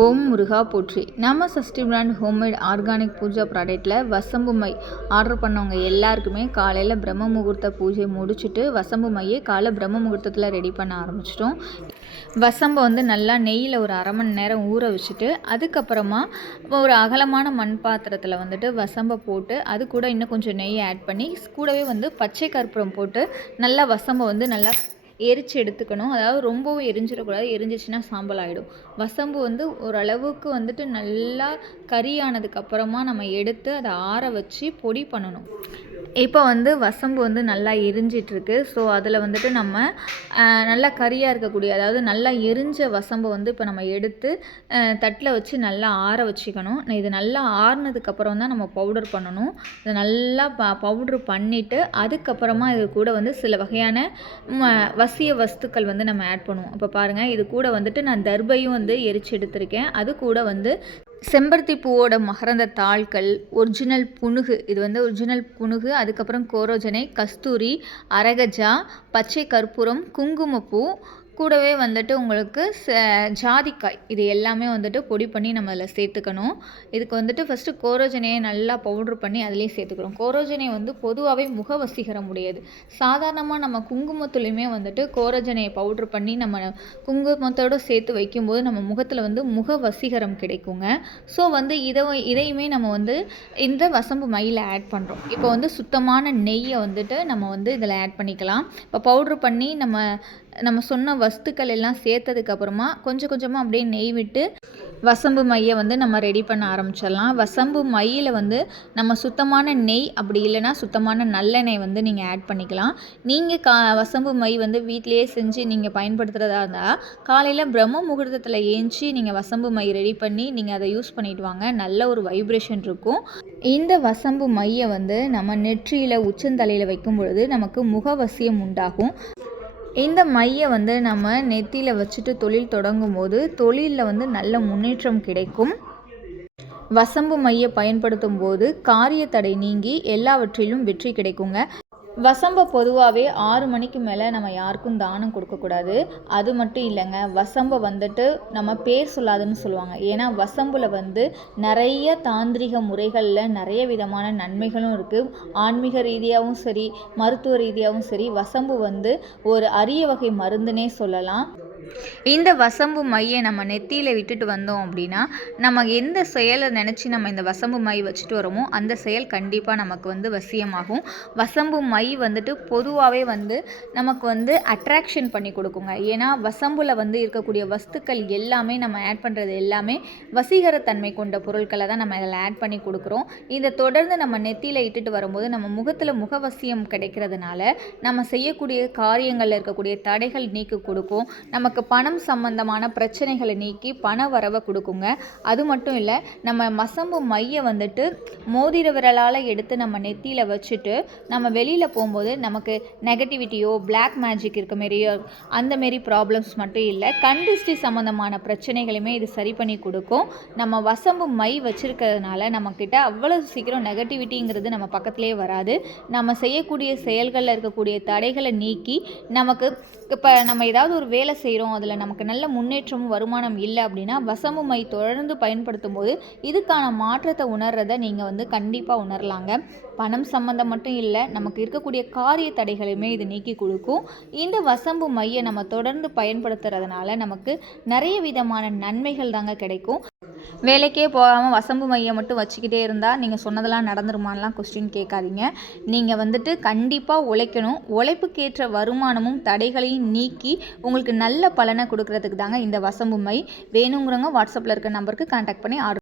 ஓம் முருகா போற்றி. நம்ம Sashti brand homemade organic Pooja ப்ராடக்ட்டில் வசம்பு மை ஆர்டர் பண்ணவங்க எல்லாருக்குமே காலையில் பிரம்ம முகூர்த்த பூஜை முடிச்சுட்டு வசம்பு மையை காலை பிரம்ம முகூர்த்தத்தில் ரெடி பண்ண ஆரம்பிச்சிட்டோம். வசம்பை வந்து நல்லா நெய்யில் ஒரு அரை மணி நேரம் ஊற வச்சுட்டு அதுக்கப்புறமா ஒரு அகலமான மண் பாத்திரத்தில் வந்துட்டு வசம்பை போட்டு அது கூட இன்னும் கொஞ்சம் நெய் ஆட் பண்ணி கூடவே வந்து பச்சை கற்பூரம் போட்டு நல்லா வசம்பை வந்து நல்லா எரித்து எடுத்துக்கணும். அதாவது ரொம்பவும் எரிஞ்சிடக்கூடாது. எரிஞ்சிச்சுன்னா சாம்பல் ஆகிடும் வசம்பு வந்து ஓரளவுக்கு வந்துட்டு நல்லா கறியானதுக்கப்புறமா நம்ம எடுத்து அதை ஆற வச்சு பொடி பண்ணணும். இப்போ வந்து வசம்பு வந்து நல்லா எரிஞ்சிட்ருக்கு. ஸோ அதில் வந்துட்டு நம்ம நல்லா கறியாக இருக்கக்கூடிய அதாவது நல்லா எரிஞ்ச வசம்பை வந்து இப்போ நம்ம எடுத்து தட்டில் வச்சு நல்லா ஆற வச்சுக்கணும். இது நல்லா ஆறுனதுக்கப்புறம் தான் நம்ம பவுடர் பண்ணணும். இதை நல்லா ப பவுட்ரு பண்ணிவிட்டு அதுக்கப்புறமா இது கூட வந்து சில வகையான வசிய வஸ்துக்கள் வந்து நம்ம ஆட் பண்ணுவோம். இப்போ பாருங்கள் இது கூட வந்துட்டு நான் தர்பையும் வந்து எரிச்சு எடுத்திருக்கேன். அது கூட வந்து செம்பருத்தி பூவோட மகரந்த தாள்கள் ஒரிஜினல் புணுகு இது வந்து ஒரிஜினல் புணுகு அதுக்கப்புறம் கோரோஜனை கஸ்தூரி அரகஜா பச்சை கற்பூரம் குங்குமப்பூ கூடவே வந்துட்டு உங்களுக்கு ஜாதிக்காய். இது எல்லாமே வந்துட்டு பொடி பண்ணி நம்ம அதில் சேர்த்துக்கணும். இதுக்கு வந்துட்டு ஃபஸ்ட்டு கோரோஜனையை நல்லா பவுட்ரு பண்ணி அதிலே சேர்த்துக்கிறோம் கோரோஜனை வந்து பொதுவாகவே முக வசீகரம் உடையது. சாதாரணமாக நம்ம குங்குமத்துலேயுமே வந்துட்டு கோரோஜனையை பவுட்ரு பண்ணி நம்ம குங்குமத்தோடு சேர்த்து வைக்கும்போது நம்ம முகத்தில் வந்து முக வசீகரம் கிடைக்குங்க. ஸோ வந்து இதை இதையுமே நம்ம வந்து இந்த வசம்பு மயில் ஆட் பண்ணுறோம் இப்போ வந்து சுத்தமான நெய்யை வந்துட்டு நம்ம வந்து இதில் ஆட் பண்ணிக்கலாம். இப்போ பவுட்ரு பண்ணி நம்ம நம்ம சொன்ன வஸ்துக்கள் எல்லாம் சேர்த்ததுக்கப்புறமா கொஞ்சம் கொஞ்சமாக அப்படியே நெய் விட்டு வசம்பு மையை வந்து நம்ம ரெடி பண்ண ஆரம்பிச்சிடலாம். வசம்பு மையில் வந்து நம்ம சுத்தமான நெய் அப்படி இல்லைனா சுத்தமான நல்லெண்ணெய் வந்து நீங்கள் ஆட் பண்ணிக்கலாம். நீங்கள் கா வசம்பு மை வந்து வீட்டிலையே செஞ்சு நீங்கள் பயன்படுத்துகிறதா இருந்தால் காலையில் பிரம்ம முகூர்த்தத்தில் ஏஞ்சி நீங்கள் வசம்பு மை ரெடி பண்ணி நீங்கள் அதை யூஸ் பண்ணிட்டு வாங்க. நல்ல ஒரு வைப்ரேஷன் இருக்கும். இந்த வசம்பு மையை வந்து நம்ம நெற்றியில் உச்சந்தலையில் வைக்கும் பொழுது நமக்கு முகவசியம் உண்டாகும். இந்த மையை வந்து நம்ம நெத்தியில் வச்சுட்டு தொழில் தொடங்கும் போது தொழிலில் வந்து நல்ல முன்னேற்றம் கிடைக்கும். வசம்பு மையை பயன்படுத்தும் போது காரிய தடை நீங்கி எல்லாவற்றிலும் வெற்றி கிடைக்குங்க. வசம்பை பொதுவாகவே ஆறு மணிக்கு மேலே நம்ம யாருக்கும் தானம் கொடுக்கக்கூடாது அது மட்டும் இல்லைங்க வசம்பை வந்துட்டு நம்ம பேர் சொல்லாதுன்னு சொல்லுவாங்க. ஏன்னா வசம்பில் வந்து நிறைய தாந்திரிக முறைகளில் நிறைய விதமான நன்மைகளும் இருக்குது ஆன்மீக ரீதியாகவும் சரி மருத்துவ ரீதியாகவும் சரி வசம்பு வந்து ஒரு அரிய வகை மருந்துனே சொல்லலாம். இந்த வசம்பு மையை நம்ம நெத்தியில் விட்டுட்டு வந்தோம் அப்படின்னா நம்ம எந்த செயலை நினச்சி நம்ம இந்த வசம்பு மை வச்சுட்டு வரோமோ அந்த செயல் கண்டிப்பாக நமக்கு வந்து வசியமாகும். வசம்பு மை வந்துட்டு பொதுவாகவே வந்து நமக்கு வந்து அட்ராக்ஷன் பண்ணி கொடுக்குங்க. ஏன்னா வசம்புல வந்து இருக்கக்கூடிய வஸ்துக்கள் எல்லாமே நம்ம ஆட் பண்ணுறது எல்லாமே வசீகரத்தன்மை கொண்ட பொருட்களை தான் நம்ம இதில் ஆட் பண்ணி கொடுக்குறோம். இதை தொடர்ந்து நம்ம நெத்தியில் இட்டுட்டு வரும்போது நம்ம முகத்தில் முகவசியம் கிடைக்கிறதுனால நம்ம செய்யக்கூடிய காரியங்களில் இருக்கக்கூடிய தடைகள் நீக்கி கொடுக்கும். நமக்கு பணம் சம்பந்தமான பிரச்சனைகளை நீக்கி பண வரவை கொடுக்குங்க. அது மட்டும் இல்லை நம்ம மசம்பு மையை வந்துட்டு மோதிர விரலால் எடுத்து நம்ம நெத்தியில் வச்சுட்டு நம்ம வெளியில் போகும்போது நமக்கு நெகட்டிவிட்டியோ பிளாக் மேஜிக் இருக்க மாரியோ அந்த மாரி ப்ராப்ளம்ஸ் மட்டும் இல்லை கண்டிஸ்டி சம்மந்தமான பிரச்சனைகளையுமே இது சரி பண்ணி கொடுக்கும். நம்ம வசம்பு மை வச்சுருக்கிறதுனால நம்மக்கிட்ட அவ்வளோ சீக்கிரம் நெகட்டிவிட்டிங்கிறது நம்ம பக்கத்துலேயே வராது. நம்ம செய்யக்கூடிய செயல்களில் இருக்கக்கூடிய தடைகளை நீக்கி நமக்கு இப்போ நம்ம ஏதாவது ஒரு வேலை செய்கிறோம் அதில் நமக்கு நல்ல முன்னேற்றமும் வருமானம் இல்லை அப்படின்னா வசமுமை தொடர்ந்து பயன்படுத்தும் போது இதுக்கான மாற்றத்தை உணர்றதை நீங்கள் வந்து கண்டிப்பாக உணரலாங்க. பணம் சம்மந்தம் மட்டும் இல்லை நமக்கு இருக்கக்கூடிய காரிய தடைகளையுமே இது நீக்கி கொடுக்கும். இந்த வசம்பு மையை நம்ம தொடர்ந்து பயன்படுத்துறதுனால நமக்கு நிறைய விதமான நன்மைகள் தாங்க கிடைக்கும். வேலைக்கே போகாமல் வசம்பு மையம் மட்டும் வச்சுக்கிட்டே இருந்தால் நீங்கள் சொன்னதெல்லாம் நடந்துருமான்லாம் கொஸ்டின் கேட்காதீங்க. நீங்கள் வந்துட்டு கண்டிப்பாக உழைக்கணும். உழைப்புக்கேற்ற வருமானமும் தடைகளையும் நீக்கி உங்களுக்கு நல்ல பலனை கொடுக்கறதுக்கு தாங்க இந்த வசம்பு மை. வேணுங்கிறவங்க வாட்ஸ்அப்பில் இருக்க நம்பருக்கு கான்டாக்ட் பண்ணி ஆர்டர்